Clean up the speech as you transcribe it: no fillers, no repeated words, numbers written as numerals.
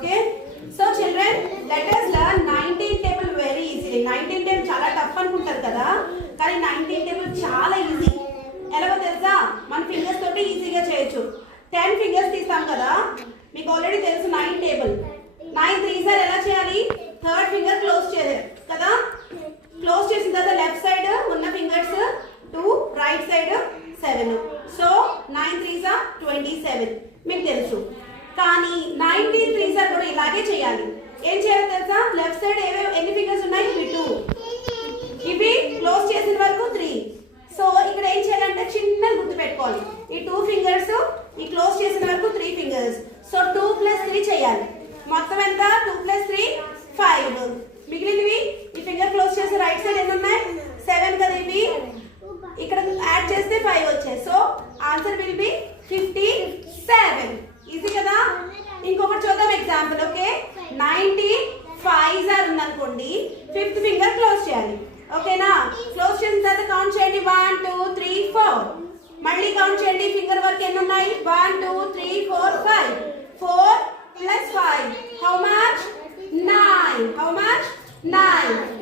okay so children let us learn 19 table very easy 19 table చాలా tough అనుకుంటారు కదా కానీ 19 టేబుల్ చాలా ఈజీ ఎలాగో తెలుసా మన ఫింగర్స్ తోటి ఈజీగా చేయొచ్చు 10 ఫింగర్స్ తీస్తాం కదా మీకు ఆల్రెడీ తెలుసు 9 టేబుల్ 9 3 సార్ ఎలా చేయాలి థర్డ్ ఫింగర్ క్లోజ్ చేయాలి కదా క్లోజ్ చేసిన తర్వాత లెఫ్ట్ సైడ్ ఉన్న fingers 2 right side 7 so 9 3 sir 27 మీకు తెలుసు కానీ 19 3 సార్ కూడా ఇలాగే చేయాలి ఏం చేయాలో తెలుసా లెఫ్ట్ సైడ్ ఎన్ని ఫింగర్స్ ఉన్నాయి ఇవి 2 ఇవి క్లోజ్ చేసిన వరకు 3 సో ఇక్కడ ఏం చేయాలంటే చిన్న గుర్తు పెట్టుకోవాలి ఈ 2 ఫింగర్స్ ఈ క్లోజ్ చేసిన వరకు 3 ఫింగర్స్ సో 2 + 3 చేయాలి మొత్తం ఎంత 2 + 3 5 మిగిలినవి ఈ ఫింగర్ క్లోజ్ చేసి రైట్ సైడ్ ఎన్ని ఉన్నాయి 7 కదా ఇవి ఇక్కడ యాడ్ చేస్తే 5 వచ్చాయి so answer will be 57 easy కదా ఇంకొకటి చూద్దాం ఎగ్జాంపుల్ ఓకే 19 5 ఆర్ ఉందనుకోండి ఫిఫ్త్ ఫింగర్ క్లోజ్ చేయాలి ఓకేనా క్లోజ్ చేసిన తర్వాత కౌంట్ చేయండి 1 2 3 4 మళ్ళీ కౌంట్ చేయండి ఫింగర్ వరకు ఎన్ని ఉన్నాయి 1 2 3 4 5 4 + 5 how much 9 how much 9